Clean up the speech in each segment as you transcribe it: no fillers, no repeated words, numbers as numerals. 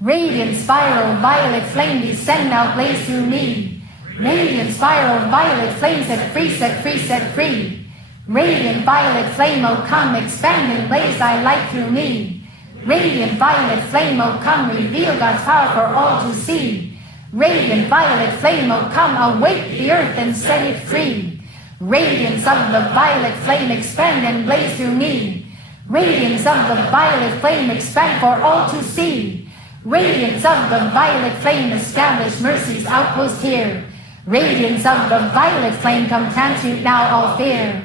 Radiant spiral, violet flame, descend now, blaze through me. Radiant spiral, violet flame, set free, set free, set free. Radiant violet flame, oh come, expand and blaze thy light through me. Radiant violet flame, oh come, reveal God's power for all to see. Radiant violet flame, oh come, awake the earth and set it free. Radiance of the violet flame, expand and blaze through me. Radiance of the violet flame, expand for all to see. Radiance of the violet flame, establish mercy's outpost here. Radiance of the violet flame, come transmute now all fear.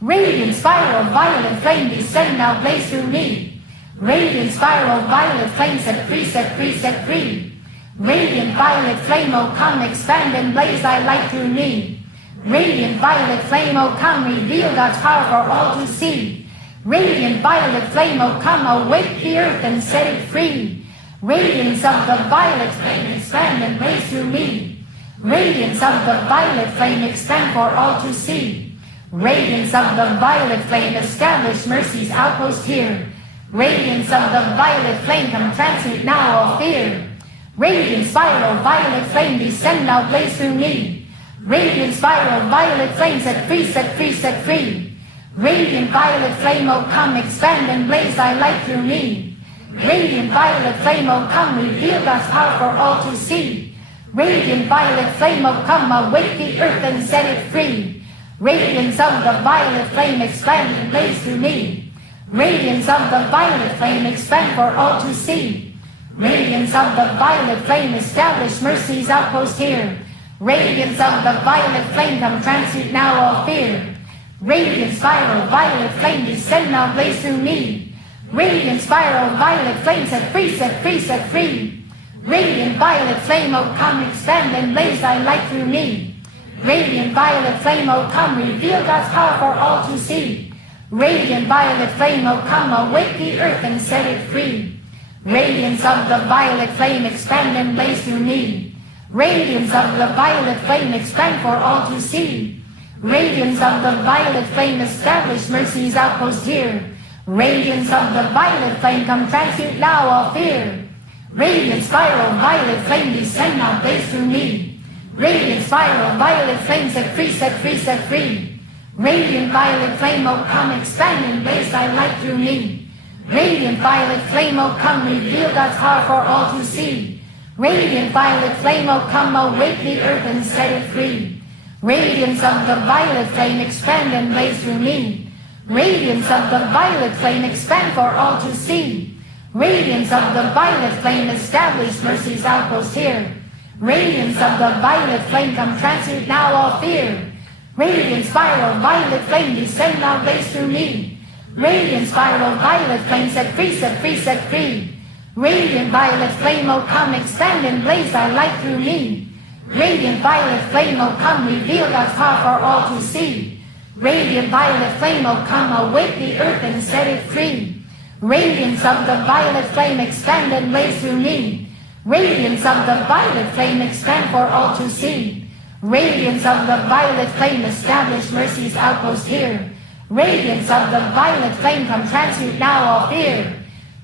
Radiant spiral, violet flame, descend now, blaze through me. Radiant spiral, violet flame, set free, set free, set free. Radiant violet flame, oh come, expand and blaze thy light through me. Radiant violet flame, oh come, reveal God's power for all to see. Radiant violet flame, oh come, awake the earth and set it free. Radiance of the violet flame, expand and blaze through me. Radiance of the violet flame, expand for all to see. Radiance of the violet flame, establish mercy's outpost here. Radiance of the violet flame, come transmute now all fear. Radiant spiral, violet flame, descend now, blaze through me. Radiant spiral, violet flame, set free, set free, set free. Radiant violet flame, oh come, expand and blaze thy light through me. Radiant violet flame, oh come, reveal God's power for all to see. Radiant violet flame, oh come, awake the earth and set it free. Radiance of the violet flame, expand and blaze through me. Radiance of the violet flame, expand for all to see. Radiance of the violet flame, establish mercy's outpost here. Radiance of the violet flame, come transmute now all fear. Radiant spiral, violet flame, descend now, blaze through me. Radiant spiral, violet flame, set free, set free, set free. Radiant violet flame, oh come, expand and blaze thy light through me. Radiant violet flame, oh come, reveal God's power for all to see. Radiant violet flame, oh come, awake the earth and set it free. Radiance of the violet flame, expand and blaze through me. Radiance of the violet flame, expand for all to see. Radiance of the violet flame, establish mercy's outpost here. Radiance of the violet flame, come transmute now all fear. Radiant spiral, violet flame, descend now, blaze through me. Radiant spiral, violet flame, set free, set free, set free. Radiant violet flame, oh come, expand and blaze thy light through me. Radiant violet flame, oh come, reveal God's power for all to see. Radiant violet flame, oh come, awake the earth and set it free. Radiance of the violet flame, expand and blaze through me. Radiance of the violet flame, expand for all to see. Radiance of the violet flame, establish mercy's outpost here. Radiance of the violet flame, come transmute now all fear. Radiant spiral, violet flame, descend now, blaze through me. Radiant spiral, violet flame, set free, set free, set free. Radiant violet flame, oh come, expand and blaze thy light through me. Radiant violet flame, oh come, reveal God's power for all to see. Radiant violet flame, oh come, awake the earth and set it free. Radiance of the violet flame, expand and blaze through me. Radiance of the violet flame, expand for all to see. Radiance of the violet flame, establish mercy's outpost here. Radiance of the violet flame, come transmute now all fear.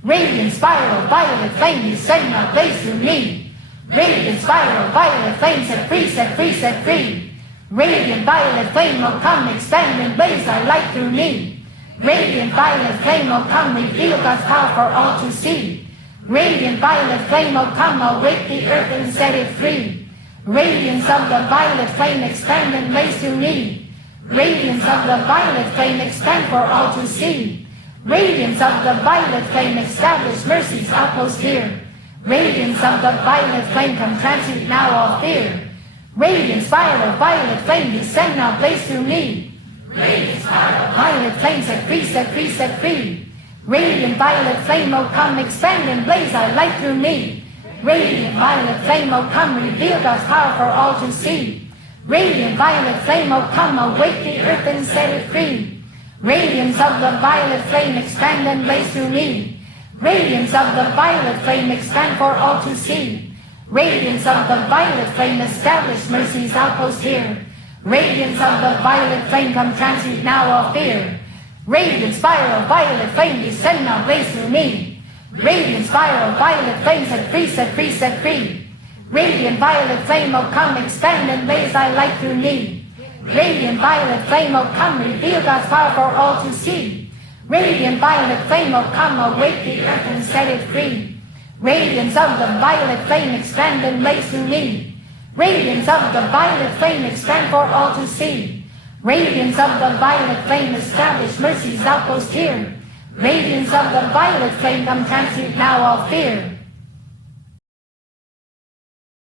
Radiant spiral, violet flame, descend now, blaze through me. Radiant spiral, violet flame, set free, set free, set free. Radiant violet flame, oh come, expand and blaze thy light through me. Radiant violet flame, oh come, reveal God's power for all to see. Radiant violet flame, oh come, awake the earth and set it free. Radiance of the violet flame, expand and blaze through me. Radiance of the violet flame, expand for all to see. Radiance of the violet flame, establish mercy's outpost here. Radiance of the violet flame, come transmute now all fear. Radiant spiral, violet flame, descend now, blaze through me. Radiant spiral, violet flame, set free, set free, set free. Radiant violet flame, oh come, expand and blaze thy light through me. Radiant violet flame, oh come, reveal God's power for all to see. Radiant violet flame, oh come, awake the earth and set it free. Radiance of the violet flame, expand and blaze through me. Radiance of the violet flame, expand for all to see. Radiance of the violet flame, establish mercy's outpost here. Radiance of the violet flame, come transmute now all fear. Radiant spiral, violet flame, descend now, blaze through me. Radiant spiral, violet flame, set free, set free, set free. Radiant violet flame, oh come, expand and blaze thy light through me. Radiant violet flame, oh come, reveal God's power for all to see. Radiant violet flame, oh come, awake the earth and set it free. Radiance of the violet flame, expand and blaze through me. Radiance of the violet flame, expand for all to see. Radiance of the violet flame, establish mercy's outpost here. Radiance of the violet flame, come transmute now all fear.